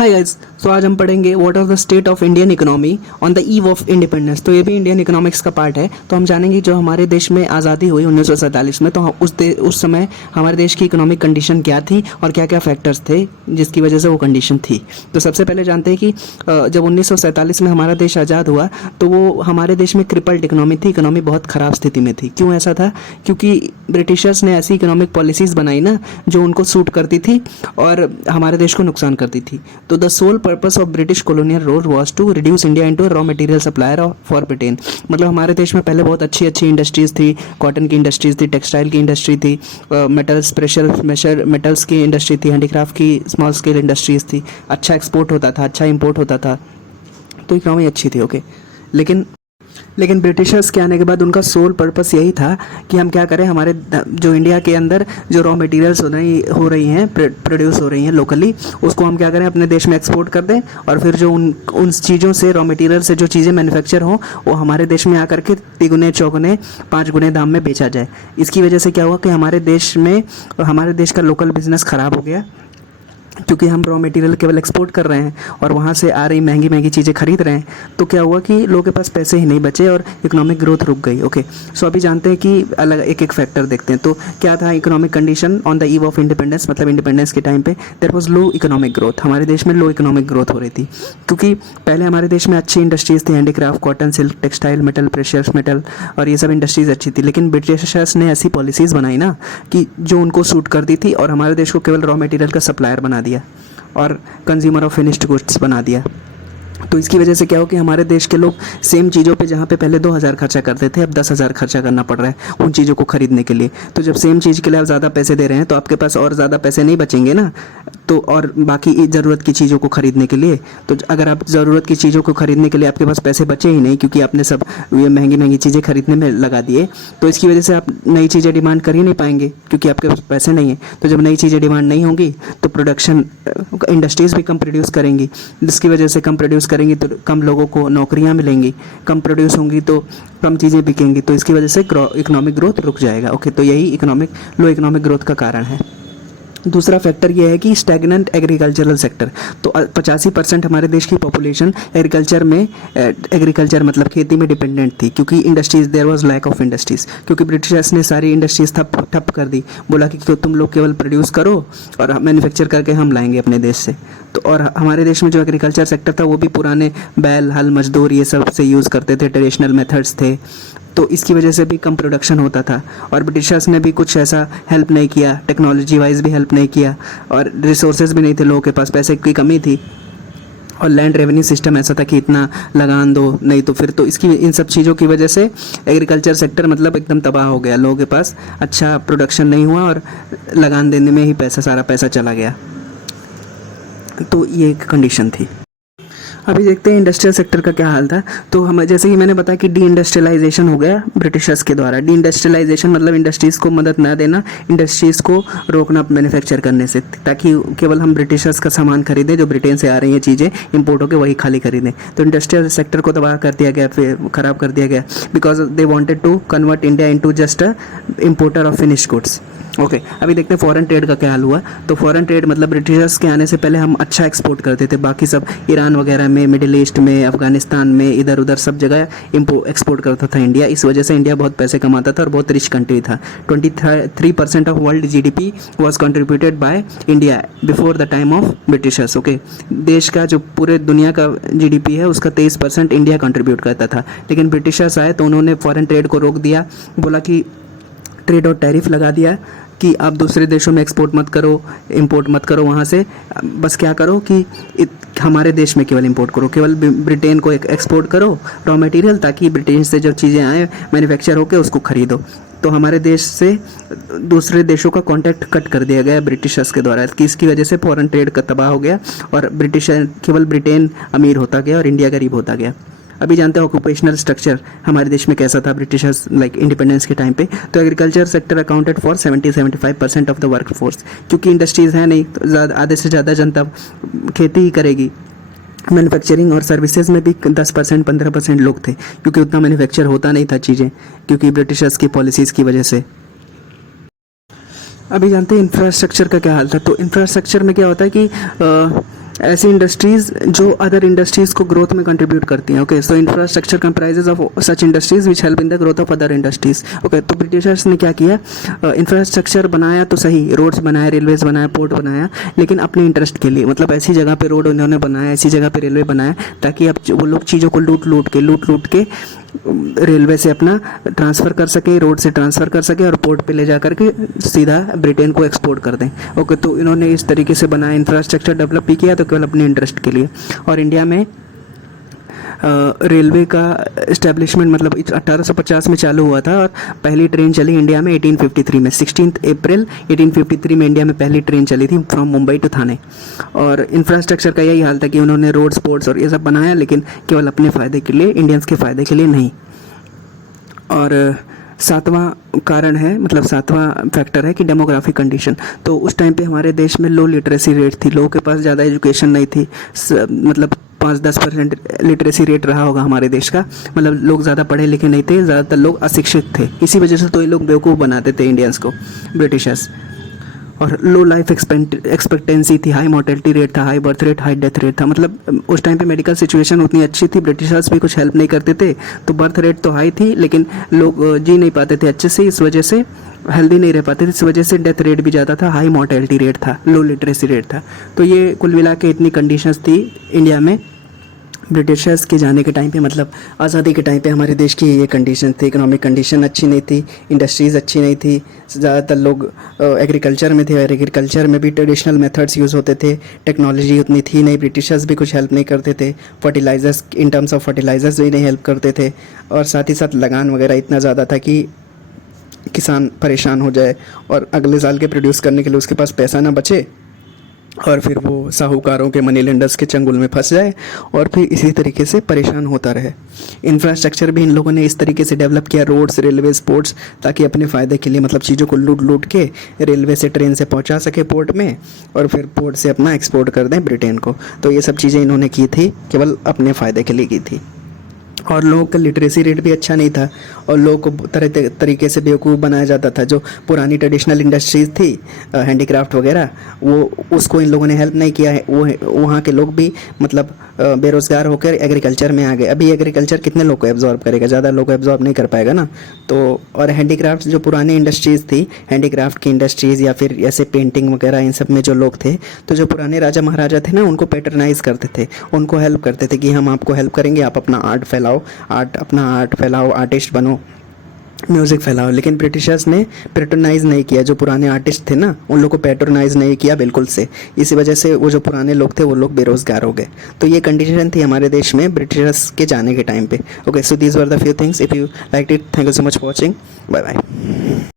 Hi guys, सो आज हम पढ़ेंगे what are the state of Indian economy on the eve of independence. तो ये भी इंडियन इकोनॉमिक्स का पार्ट है। तो हम जानेंगे जो हमारे देश में आज़ादी हुई 1947 में, तो उस समय हमारे देश की इकोनॉमिक कंडीशन क्या थी और क्या क्या फैक्टर्स थे जिसकी वजह से वो कंडीशन थी। तो सबसे पहले जानते हैं कि जब 1947 में हमारा देश आज़ाद हुआ तो वो हमारे देश में क्रिपल्ड इकोनॉमी थी। इकोनॉमी बहुत ख़राब स्थिति में थी। क्यों ऐसा था? क्योंकि ब्रिटिशर्स ने ऐसी इकोनॉमिक पॉलिसीज़ बनाई ना जो उनको सूट करती थी और हमारे देश को नुकसान करती थी। तो the sole purpose of British colonial rule was to reduce India into raw material supplier for Britain. मतलब हमारे देश में पहले बहुत अच्छी अच्छी इंडस्ट्रीज़ थी, कॉटन की इंडस्ट्रीज़ थी, टेक्सटाइल की इंडस्ट्री थी, मेटल्स मेटल्स की इंडस्ट्री थी, हैंडीक्राफ्ट की स्मॉल स्केल इंडस्ट्रीज़ थी। अच्छा एक्सपोर्ट होता था, अच्छा इंपोर्ट होता था, तो इकोनॉमी अच्छी थी। ओके, लेकिन ब्रिटिशर्स के आने के बाद उनका सोल पर्पस यही था कि हम क्या करें, हमारे जो इंडिया के अंदर जो रॉ मटेरियल्स हो रही हैं, प्रोड्यूस हो रही हैं लोकली, उसको हम क्या करें, अपने देश में एक्सपोर्ट कर दें और फिर जो उन चीज़ों से, रॉ मटेरियल से जो चीज़ें मैन्युफैक्चर हों वो हमारे देश में आकर के तिगुने चौगुने 5 गुने दाम में बेचा जाए। इसकी वजह से क्या हुआ कि हमारे देश का लोकल बिजनेस ख़राब हो गया, क्योंकि हम रॉ मटेरियल केवल एक्सपोर्ट कर रहे हैं और वहाँ से आ रही महंगी महंगी चीज़ें खरीद रहे हैं। तो क्या हुआ कि लोगों के पास पैसे ही नहीं बचे और इकोनॉमिक ग्रोथ रुक गई। ओके, सो अभी जानते हैं कि अलग एक एक फैक्टर देखते हैं। तो क्या था economic condition on the eve of independence, मतलब इंडिपेंडेंस के टाइम पे there was low economic growth. हमारे देश में लो इकोनॉमिक ग्रोथ हो रही थी क्योंकि पहले हमारे देश में अच्छी इंडस्ट्रीज़ थी, handicraft, cotton, silk, textile, metal, precious metal, और ये सब इंडस्ट्रीज़ अच्छी थी। लेकिन ब्रिटिशर्स ने ऐसी पॉलिसीज़ बनाई ना कि जो उनको सूट करती थी और हमारे देश को केवल रॉ मटेरियल का सप्लायर बना दिया और कंज्यूमर ऑफ फिनिश्ड गुड्स बना दिया। तो इसकी वजह से क्या हो कि हमारे देश के लोग सेम चीज़ों पे जहाँ पे पहले 2,000 खर्चा करते थे, अब 10,000 खर्चा करना पड़ रहा है उन चीज़ों को खरीदने के लिए। तो जब सेम चीज़ के लिए आप ज़्यादा पैसे दे रहे हैं तो आपके पास और ज़्यादा पैसे नहीं बचेंगे ना, तो और बाकी ज़रूरत की चीज़ों को खरीदने के लिए। तो अगर आप ज़रूरत की चीज़ों को खरीदने के लिए आपके पास पैसे बचे ही नहीं क्योंकि आपने सब ये महंगी महंगी चीज़ें खरीदने में लगा दिए, तो इसकी वजह से आप नई चीज़ें डिमांड कर ही नहीं पाएंगे क्योंकि आपके पास पैसे नहीं है। तो जब नई चीज़ें डिमांड नहीं होंगी तो प्रोडक्शन इंडस्ट्रीज़ भी कम प्रोड्यूस करेंगी, जिसकी वजह से कम प्रोड्यूस करेंगी तो कम लोगों को नौकरियां मिलेंगी, कम प्रोड्यूस होंगी तो कम चीज़ें बिकेंगी, तो इसकी वजह से इकोनॉमिक ग्रोथ रुक जाएगा। ओके, तो यही लो इकोनॉमिक ग्रोथ का कारण है। दूसरा फैक्टर ये है कि स्टैग्नेंट एग्रीकल्चरल सेक्टर। तो 85% हमारे देश की पॉपुलेशन एग्रीकल्चर मतलब खेती में डिपेंडेंट थी क्योंकि industries, there was lack of industries, क्योंकि ब्रिटिशर्स ने सारी इंडस्ट्रीज़ ठप कर दी। बोला कि तुम लोग केवल प्रोड्यूस करो और मैन्युफैक्चर करके हम लाएंगे अपने देश से। तो और हमारे देश में जो एग्रीकल्चर सेक्टर था वो भी पुराने बैल, हल, मजदूर ये सब से यूज़ करते थे, ट्रेडिशनल मेथड्स थे। तो इसकी वजह से भी कम प्रोडक्शन होता था और ब्रिटिशर्स ने भी कुछ ऐसा हेल्प नहीं किया, टेक्नोलॉजी वाइज भी हेल्प नहीं किया और रिसोर्सेज भी नहीं थे लोगों के पास, पैसे की कमी थी और लैंड रेवेन्यू सिस्टम ऐसा था कि इतना लगान दो नहीं तो फिर, तो इसकी इन सब चीज़ों की वजह से एग्रीकल्चर सेक्टर मतलब एकदम तबाह हो गया। लोगों के पास अच्छा प्रोडक्शन नहीं हुआ और लगान देने में ही सारा पैसा चला गया। तो ये एक कंडीशन थी। अभी देखते हैं इंडस्ट्रियल सेक्टर का क्या हाल था। तो हम जैसे कि मैंने बताया कि डी इंडस्ट्रियलाइजेशन हो गया ब्रिटिशर्स के द्वारा। डी इंडस्ट्रियलाइजेशन मतलब इंडस्ट्रीज़ को मदद ना देना, इंडस्ट्रीज़ को रोकना मैन्युफैक्चर करने से, ताकि केवल हम ब्रिटिशर्स का सामान खरीदें, जो ब्रिटेन से आ रही हैं चीज़ें इम्पोर्ट होकर वही खाली खरीदें। तो इंडस्ट्रियल सेक्टर को तबाह कर दिया गया, फिर ख़राब कर दिया गया, because they wanted to convert India into just a importer of finished goods. Okay, अभी देखते हैं फॉरेन ट्रेड का क्या हाल हुआ। तो फॉरेन ट्रेड मतलब ब्रिटिशर्स के आने से पहले हम अच्छा एक्सपोर्ट करते थे, बाकी सब ईरान वगैरह में, मिडिल ईस्ट में, अफगानिस्तान में, इधर उधर सब जगह एक्सपोर्ट करता था इंडिया। इस वजह से इंडिया बहुत पैसे कमाता था और बहुत रिच कंट्री था। 23% of world GDP was contributed by India before the time of Britishers. Okay, देश का जो पूरे दुनिया का GDP है उसका 23% इंडिया कंट्रीब्यूट करता था। लेकिन ब्रिटिशर्स आए तो उन्होंने फॉरेन ट्रेड को रोक दिया, बोला कि ट्रेड और टैरिफ लगा दिया कि आप दूसरे देशों में एक्सपोर्ट मत करो, इंपोर्ट मत करो वहाँ से, बस क्या करो कि हमारे देश में केवल इंपोर्ट करो, केवल ब्रिटेन को एक्सपोर्ट करो रॉ मटेरियल, ताकि ब्रिटेन से जो चीज़ें आए मैन्युफैक्चर होकर उसको खरीदो। तो हमारे देश से दूसरे देशों का कॉन्टैक्ट कट कर दिया गया ब्रिटिशर्स के द्वारा, कि इसकी वजह से फॉरेन ट्रेड का तबाह हो गया और केवल ब्रिटेन अमीर होता गया और इंडिया गरीब होता गया। अभी जानते हैं ऑक्यूपेशनल स्ट्रक्चर हमारे देश में कैसा था ब्रिटिशर्स लाइक इंडिपेंडेंस के टाइम पे। तो agriculture sector accounted for 70-75% of the work force, क्योंकि इंडस्ट्रीज़ है नहीं तो आधे से ज़्यादा जनता खेती ही करेगी। मैन्युफैक्चरिंग और सर्विसेज में भी 10% 15% लोग थे, क्योंकि उतना मैन्युफैक्चर होता नहीं था चीज़ें, क्योंकि ब्रिटिशर्स की पॉलिसीज़ की वजह से। अभी जानते हैं इंफ्रास्ट्रक्चर का क्या हाल था। तो इंफ्रास्ट्रक्चर में क्या होता है कि ऐसी इंडस्ट्रीज़ जो अदर इंडस्ट्रीज़ को ग्रोथ में कंट्रीब्यूट करती हैं। Okay, so infrastructure comprises of such industries which help in the growth of other industries. Okay, तो ब्रिटिशर्स ने क्या किया, इंफ्रास्ट्रक्चर बनाया तो सही, रोड्स बनाया, रेलवेज बनाया, पोर्ट बनाया, लेकिन अपने इंटरेस्ट के लिए, मतलब ऐसी जगह पे रोड उन्होंने बनाया, ऐसी जगह पे रेलवे बनाया ताकि अब वो लोग चीज़ों को लूट लूट के रेलवे से अपना ट्रांसफ़र कर सके, रोड से ट्रांसफ़र कर सके और पोर्ट पे ले जा करके सीधा ब्रिटेन को एक्सपोर्ट कर दें। ओके, तो इन्होंने इस तरीके से बनाया, इंफ्रास्ट्रक्चर डेवलप भी किया तो केवल अपने इंटरेस्ट के लिए। और इंडिया में रेलवे का इस्टेब्लिशमेंट मतलब 1850 में चालू हुआ था और पहली ट्रेन चली इंडिया में 1853 में, 16 अप्रैल 1853 में इंडिया में पहली ट्रेन चली थी फ्रॉम मुंबई टू थाने। और इंफ्रास्ट्रक्चर का यही हाल था कि उन्होंने रोड, स्पोर्ट्स और ये सब बनाया, लेकिन केवल अपने फ़ायदे के लिए, इंडियंस के फ़ायदे के लिए नहीं। और सातवां कारण है, मतलब सातवां फैक्टर है कि डेमोग्राफिक कंडीशन। तो उस टाइम पे हमारे देश में लो लिटरेसी रेट थी, लोगों के पास ज़्यादा एजुकेशन नहीं थी, मतलब 5-10% लिटरेसी रेट रहा होगा हमारे देश का, मतलब लोग ज़्यादा पढ़े लिखे नहीं थे, ज़्यादातर लोग अशिक्षित थे। इसी वजह से तो ये लोग बेवकूफ़ बनाते थे इंडियंस को, ब्रिटिशर्स। और लो लाइफ एक्सपेक्टेंसी थी, हाई मोर्टेलिटी रेट था, high birth rate, high death rate था, मतलब उस टाइम पे मेडिकल सिचुएशन उतनी अच्छी थी, ब्रिटिशर्स भी कुछ हेल्प नहीं करते थे, तो बर्थ रेट तो हाई थी लेकिन लोग जी नहीं पाते थे अच्छे से, इस वजह से हेल्दी नहीं रह पाते थे, इस वजह से डेथ रेट भी ज़्यादा था, हाई मोर्टेलिटी रेट था, लो लिटरेसी रेट था। तो ये कुल मिला के इतनी कंडीशंस थी इंडिया में ब्रिटिशर्स के जाने के टाइम पे, मतलब आज़ादी के टाइम पे हमारे देश की ये कंडीशन थी। इकोनॉमिक कंडीशन अच्छी नहीं थी, इंडस्ट्रीज़ अच्छी नहीं थी, ज़्यादातर लोग एग्रीकल्चर में थे और एग्रीकल्चर में भी ट्रेडिशनल मेथड्स यूज़ होते थे, टेक्नोलॉजी उतनी थी नहीं, ब्रिटिशर्स भी कुछ हेल्प नहीं करते थे, fertilisers, in terms of fertilisers भी नहीं हेल्प करते थे, और साथ ही साथ लगान वगैरह इतना ज़्यादा था कि किसान परेशान हो जाए और अगले साल के प्रोड्यूस करने के लिए उसके पास पैसा ना बचे और फिर वो साहूकारों के, मनी लेंडर्स के चंगुल में फंस जाए और फिर इसी तरीके से परेशान होता रहे। इंफ्रास्ट्रक्चर भी इन लोगों ने इस तरीके से डेवलप किया, रोड्स, रेलवे, पोर्ट्स, ताकि अपने फ़ायदे के लिए, मतलब चीज़ों को लूट के रेलवे से, ट्रेन से पहुंचा सके पोर्ट में और फिर पोर्ट से अपना एक्सपोर्ट कर दें ब्रिटेन को। तो ये सब चीज़ें इन्होंने की थी, केवल अपने फ़ायदे के लिए की थी। और लोगों का लिटरेसी रेट भी अच्छा नहीं था और लोगों को तरह तरीके से बेवकूफ़ बनाया जाता था। जो पुरानी ट्रेडिशनल इंडस्ट्रीज़ थी, हैंडीक्राफ्ट वगैरह, वो उसको इन लोगों ने हेल्प नहीं किया है। वो वहाँ के लोग भी मतलब बेरोज़गार होकर एग्रीकल्चर में आ गए। अभी एग्रीकल्चर कितने लोग को एब्जॉर्ब करेगा, ज़्यादा लोग को एब्जॉर्ब नहीं कर पाएगा ना। तो और हैंडीक्राफ्ट जो पुरानी इंडस्ट्रीज़ थी, हैंडीक्राफ्ट की इंडस्ट्रीज़ या फिर ऐसे पेंटिंग वगैरह, इन सब में जो लोग थे, तो जो पुराने राजा महाराजा थे ना, उनको पैटर्नाइज़ करते थे, उनको हेल्प करते थे कि हम आपको हेल्प करेंगे, आप अपना आर्ट फैलाओ, अपना आर्ट फैलाओ, आर्टिस्ट बनो, म्यूज़िक फैलाओ। लेकिन ब्रिटिशर्स ने पैट्रोनाइज़ नहीं किया, जो पुराने आर्टिस्ट थे ना, उन लोग को पैट्रोनाइज़ नहीं किया बिल्कुल से। इसी वजह से वो जो पुराने लोग थे वो लोग बेरोज़गार हो गए। तो ये कंडीशन थी हमारे देश में ब्रिटिशर्स के जाने के टाइम पे। Okay, so these were the few things. If you like it, thank you so much for watching, bye bye.